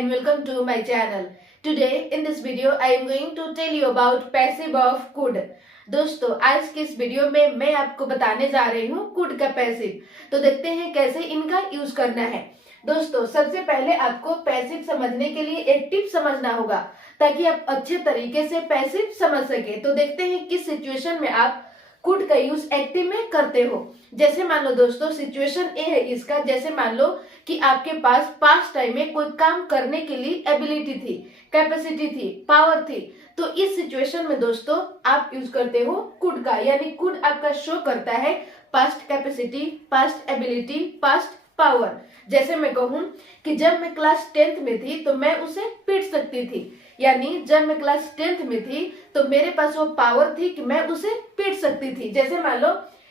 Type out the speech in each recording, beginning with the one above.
and welcome to my channel. Today in this video I am going to tell you about passive of could. दोस्तों आज के इस video में मैं आपको बताने जा रही हूँ could का पैसिव। तो देखते हैं कैसे इनका यूज करना है। दोस्तों सबसे पहले आपको पैसिव समझने के लिए एक टिप समझना होगा ताकि आप अच्छे तरीके से पैसिव समझ सके। तो देखते हैं किस सिचुएशन में आप कुड का यूज एक्टिव में करते हो। जैसे मान लो दोस्तों सिचुएशन ए है इसका, जैसे मान लो कि आपके पास पास्ट टाइम में कोई काम करने के लिए एबिलिटी थी, कैपेसिटी थी, पावर थी। तो इस सिचुएशन में दोस्तों आप यूज करते हो कुड का, यानी कुड आपका शो करता है past capacity, past ability, past power. जैसे मैं कहूं कि जब मैं क्लास 10th में थी तो मैं उसे पीट सकती थी, यानी जब मैं क्लास 10th में थी तो मेरे पास वो पावर थी कि मैं उसे पीट सकती थी। जैसे मान लो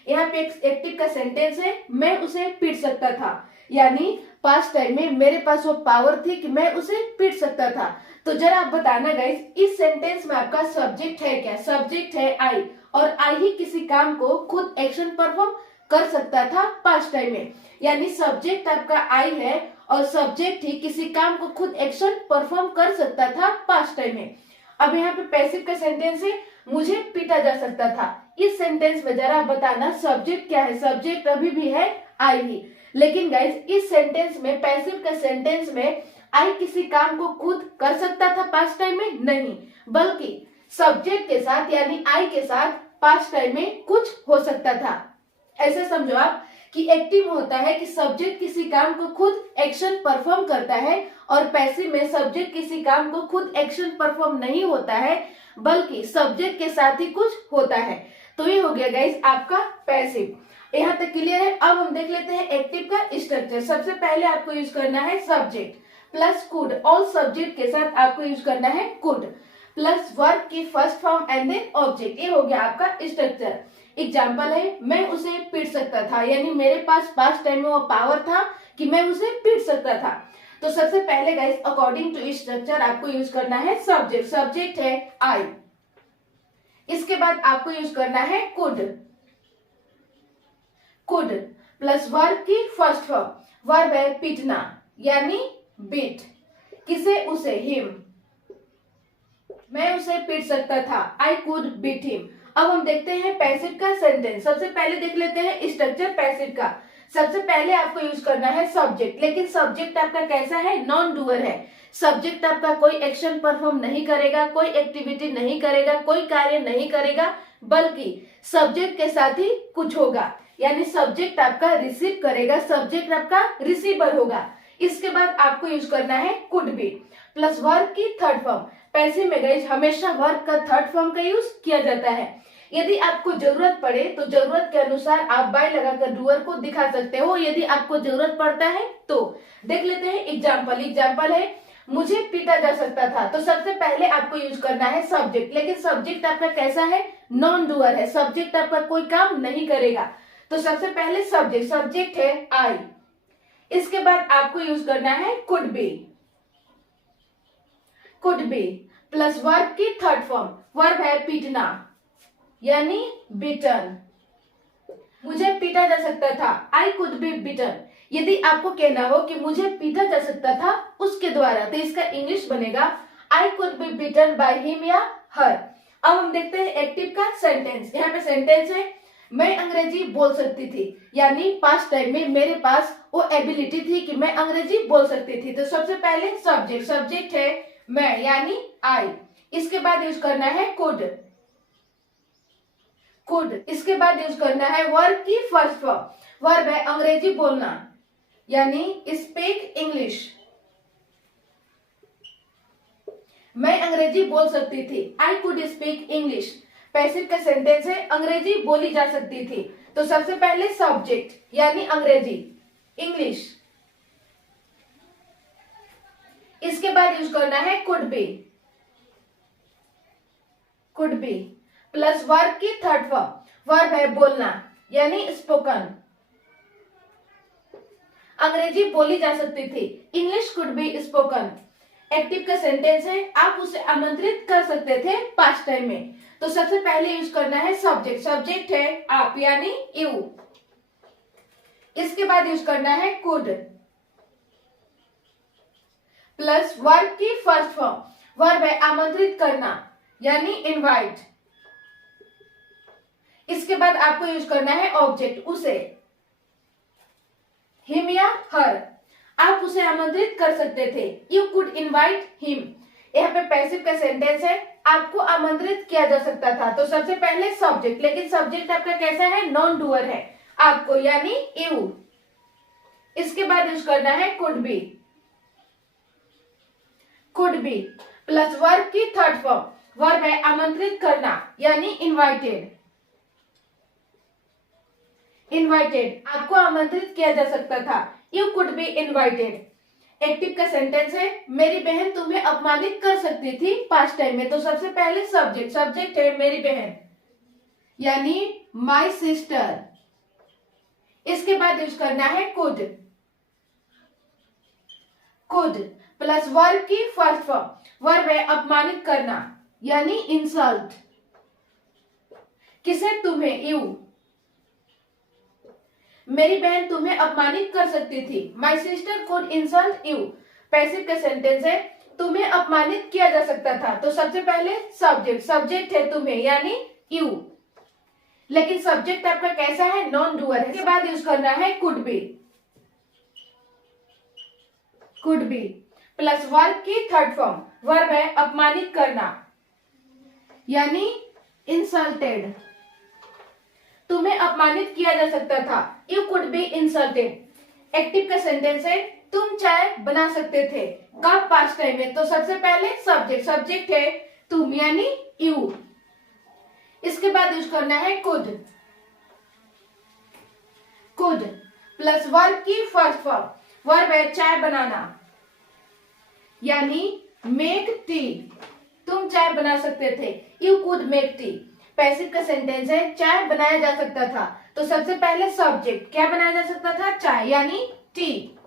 यहाँ पे एक एक्टिव का सेंटेंस है, मैं उसे पीट सकता था, यानी पास्ट टाइम में मेरे पास वो पावर थी कि मैं उसे पीट सकता था। तो जरा आप बताना गाइस, इस सेंटेंस में आपका सब्जेक्ट है क्या? सब्जेक्ट है आई, और आई ही किसी काम को खुद एक्शन परफॉर्म कर सकता था पास्ट टाइम में, यानी सब्जेक्ट आपका आई है और सब्जेक्ट ही किसी काम को खुद एक्शन परफॉर्म कर सकता था पास्ट टाइम में। अब यहाँ पे पैसिव का सेंटेंस है, मुझे पीटा जा सकता था। इस सेंटेंस में जरा बताना सब्जेक्ट क्या है? सब्जेक्ट अभी भी है आई ही, लेकिन गाइस इस सेंटेंस में, पैसिव का सेंटेंस में आई किसी काम को खुद कर सकता था पास्ट टाइम में? नहीं, बल्कि सब्जेक्ट के साथ यानी आई के साथ पास्ट टाइम में कुछ हो सकता था। ऐसे समझो आप कि एक्टिव होता है कि सब्जेक्ट किसी काम को खुद एक्शन परफॉर्म करता है, और पैसिव में सब्जेक्ट किसी काम को खुद एक्शन परफॉर्म नहीं होता है बल्कि सब्जेक्ट के साथ ही कुछ होता है। तो ये हो गया गाइस आपका पैसिव। यहाँ तक क्लियर है? अब हम देख लेते हैं एक्टिव का स्ट्रक्चर। सबसे पहले आपको यूज करना है subject plus could, all subject के साथ आपको यूज करना है कुड प्लस वर्ब की first form and then object. ये हो गया आपका स्ट्रक्चर। एग्जाम्पल है, मैं उसे पीट सकता था, यानी मेरे पास पास्ट टाइम में वो पावर था कि मैं उसे पीट सकता था। तो सबसे पहले गाइस अकॉर्डिंग टू स्ट्रक्चर आपको यूज करना है सब्जेक्ट। सब्जेक्ट है आई, इसके बाद आपको यूज करना है कुड, कुड प्लस वर्ब की फर्स्ट फॉर्म। वर्ब है पीटना, यानी बीट, किसे? उसे, हिम। मैं उसे पीट सकता था, आई कुड बीट हिम। अब हम देखते हैं पैसिव का सेंटेंस। सबसे पहले देख लेते हैं स्ट्रक्चर पैसिव का। सबसे पहले आपको यूज करना है सब्जेक्ट, लेकिन सब्जेक्ट आपका कैसा है? नॉन डूअर है। सब्जेक्ट आपका कोई एक्शन परफॉर्म नहीं करेगा, कोई एक्टिविटी नहीं करेगा, कोई कार्य नहीं करेगा, बल्कि सब्जेक्ट के साथ ही कुछ होगा, यानी सब्जेक्ट आपका रिसीव करेगा, सब्जेक्ट आपका रिसीवर होगा। इसके बाद आपको यूज करना है कुड बी प्लस वर्ब की थर्ड फॉर्म। पैसिव में गाइस हमेशा वर्ब का थर्ड फॉर्म का यूज किया जाता है। यदि आपको जरूरत पड़े तो जरूरत के अनुसार आप बाय लगाकर डूअर को दिखा सकते हो, यदि आपको जरूरत पड़ता है तो। देख लेते हैं एग्जाम्पल। एग्जाम्पल है, मुझे पीटा जा सकता था। तो सबसे पहले आपको यूज करना है सब्जेक्ट, लेकिन सब्जेक्ट आपका कैसा है? नॉन डूअर है, सब्जेक्ट आपका कोई काम नहीं करेगा। तो सबसे पहले सब्जेक्ट, सब्जेक्ट है आई। इसके बाद आपको यूज करना है could be, could be plus verb की थर्ड फॉर्म। वर्ब है पीटना, यानी बीटन। मुझे पीटा जा सकता था, आई कुड बी बीटन। यदि आपको कहना हो कि मुझे पीटा जा सकता था उसके द्वारा, तो इसका इंग्लिश बनेगा I could be beaten by him या हर। अब हम देखते हैं एक्टिव का सेंटेंस। यहाँ पे सेंटेंस है, मैं अंग्रेजी बोल सकती थी, यानी पास्ट टाइम में मेरे पास वो एबिलिटी थी कि मैं अंग्रेजी बोल सकती थी। तो सबसे पहले सब्जेक्ट, सब्जेक्ट है मैं, यानी आई। इसके बाद यूज करना है कुड, कुड। इसके बाद यूज करना है वर्ब की फर्स्ट फॉर्म। वर्ब है अंग्रेजी बोलना, यानी स्पीक इंग्लिश। मैं अंग्रेजी बोल सकती थी, I could speak English. Passive का सेंटेंस है, अंग्रेजी बोली जा सकती थी। तो सबसे पहले सब्जेक्ट यानी अंग्रेजी, इंग्लिश। इसके बाद यूज करना है could be, could be plus verb की थर्ड फॉर्म। वर्ब है बोलना, यानी स्पोकन। अंग्रेजी बोली जा सकती थी, English could be spoken. Active का सेंटेंस है, आप उसे आमंत्रित कर सकते थे पास्ट टाइम में। तो सबसे पहले यूज करना है सब्जेक्ट, सब्जेक्ट है आप, यानी यू। इसके बाद यूज करना है कुड प्लस वर्ब की फर्स्ट फॉर्म, वर्ब है आमंत्रित करना यानी इनवाइट। इसके बाद आपको यूज करना है ऑब्जेक्ट, उसे, हिम या हर, आप उसे आमंत्रित कर सकते थे, यू कुड इनवाइट हिम। यहाँ पे पैसिव का सेंटेंस है, आपको आमंत्रित किया जा सकता था। तो सबसे पहले सब्जेक्ट, लेकिन सब्जेक्ट आपका कैसा है, नॉन डूअर है, आपको यानी यू। इसके बाद यूज करना है could be, could be plus verb की थर्ड फॉर्म, वर्ब है आमंत्रित करना यानी इनवाइटेड। इनवाइटेड, आपको आमंत्रित किया जा सकता था, you could be invited. Active का सेंटेंस है, मेरी बहन तुम्हें अपमानित कर सकती थी पास्ट टाइम में। तो सबसे पहले सब्जेक्ट, सब्जेक्ट है मेरी बहन यानी माई सिस्टर। इसके बाद यूज करना है कुड, कुड प्लस वर्ब की फर्स्ट फॉर्म, वर्ब है अपमानित करना यानी इंसल्ट। किसे, तुम्हें, यू। मेरी बहन तुम्हें अपमानित कर सकती थी, my sister could insult you. Passive का सेंटेंस है, तुम्हें अपमानित किया जा सकता था। तो सबसे पहले सब्जेक्ट, सब्जेक्ट है तुम्हें यानी यू, लेकिन सब्जेक्ट आपका कैसा है, नॉन डूअर है। इसके बाद यूज करना है could be, could be plus verb की थर्ड फॉर्म, वर्ब है अपमानित करना यानी इंसल्टेड। तुम्हें अपमानित किया जा सकता था, you could be insulted. Active का सेंटेंस है, तुम चाय बना सकते थे, कब, पास्ट टाइम में। तो सबसे पहले सब्जेक्ट, सब्जेक्ट है तुम यानी यू। इसके बाद यूज करना है कुड, कुड प्लस वर्ब की फर्स्ट फॉर्म, वर्ब है चाय बनाना यानी मेक टी। तुम चाय बना सकते थे, you could make tea. Passive का सेंटेंस है, चाय बनाया जा सकता था। तो सबसे पहले सब्जेक्ट, क्या बनाया जा सकता था, चाय यानी टी।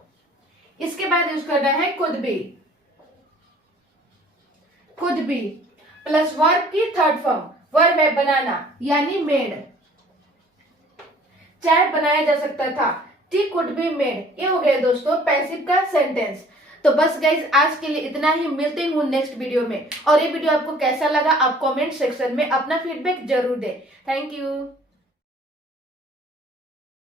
इसके बाद यूज करना है could be, could be plus verb की थर्ड फॉर्म, वर्ब है बनाना यानी मेड। चाय बनाया जा सकता था, टी कुड बी मेड। ये हो गया दोस्तों पैसिव का सेंटेंस। तो बस गाइज आज के लिए इतना ही, मिलते हूँ नेक्स्ट वीडियो में। और ये वीडियो आपको कैसा लगा आप कमेंट सेक्शन में अपना फीडबैक जरूर दें। Thank you.